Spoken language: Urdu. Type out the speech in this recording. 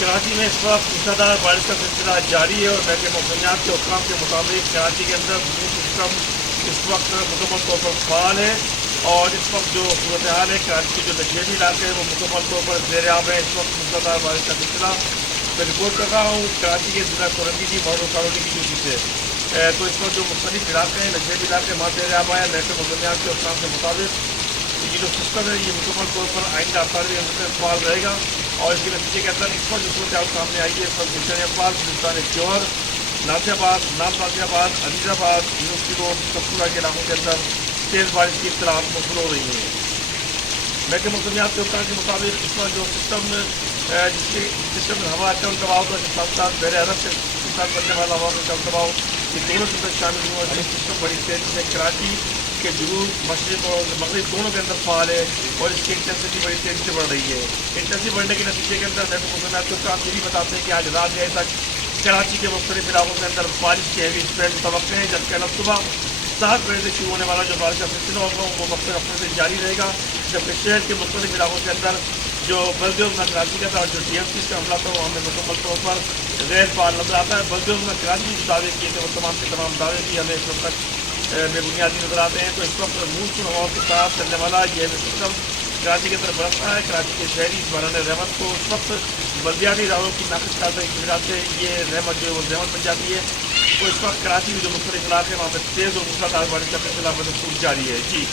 کراچی میں اس وقت موسلادھار بارش کا سلسلہ جاری ہے اور محکمہ موسمیات کے حکام کے مطابق کراچی کے اندر بلو سسٹم اس وقت مکمل طور پر فعال ہے اور اس وقت جو صورتحال ہے کراچی کے جو نشیبی علاقے ہیں وہ مکمل طور پر زیر آب ہے۔ اس وقت موسلادھار بارش کا سلسلہ میں رپورٹ کر رہا ہوں کراچی کے ضلع کورنگی کی ماڈل کالونی کی ڈیوٹی سے۔ تو اس وقت جو مختلف علاقے ہیں نشیبی علاقے وہاں زیر آب ہے۔ محکمہ موسمیات کے حکام کے مطابق یہ جو سسٹم ہے یہ مکمل طور پر آئندہ 48 گھنٹے تک فعال رہے گا اور اس کے نتیجے کے اندر اس وقت جو صورتحال سامنے آئی ہے اس وقت گلشن اقبال، بلوچستان جوہر، نازیہ آباد، نام نازیہ آباد، عزیز آباد، یونیورسٹی روڈ، کپورہ کے علاقوں کے اندر تیز بارش کی اطلاعات موصول ہو رہی ہیں۔ محکمہ موسمیات کے حکام کے مطابق اس وقت جو سسٹم میں ہوا چل دباؤ کا ساتھ ساتھ بحر عرب سے ساتھ بننے والا ہوا کا چل دباؤ یہ دونوں سسٹم شامل ہوا ہے۔ سسٹم بڑی تیزی سے کراچی کے جنوب، مشرق اور مغرب دونوں کے اندر فعال ہے اور اس کی انٹینسٹی بڑی تیزی سے بڑھ رہی ہے۔ انٹینسٹی بڑھنے کے نتیجے کے اندر محکمہ موسمیات کے حکام یہ بھی بتاتے ہیں کہ آج رات گئے تک کراچی کے مختلف علاقوں کے اندر بارش کے ہیوی اسپیل متوقع ہیں، جبکہ کل صبح 7 بجے سے شروع ہونے والا جو بارش کا سلسلہ ہوگا وہ مختلف ہفتے سے جاری رہے گا، جبکہ شہر کے مختلف علاقوں کے اندر جو بلدیوزنا کراچی کا تھا اور جو ٹی ایم سی کا حملہ تھا وہ ہمیں مکمل طور پر غیر فعال نظر آتا ہے۔ بلدیوزنا کراچی جو دعوے کیے تھے وہ تمام کے تمام دعوے بھی ہمیں اس وقت بے بنیادی نظر آتے ہیں۔ تو اس وقت مونسون ہواؤں کے ساتھ چلنے والا یہ سسٹم کراچی کی طرف برس رہا ہے۔ کراچی کے شہری باران رحمت کو اس وقت بلدیاتی اداروں کی ناقص کارروائی کی وجہ سے یہ رحمت جو ہے وہ زحمت بن جاتی ہے۔ تو اس وقت کراچی میں جو مختلف علاقے ہیں وہاں پہ تیز اور موسلادھار بارش کا سلسلہ بدستور جاری ہے۔ جی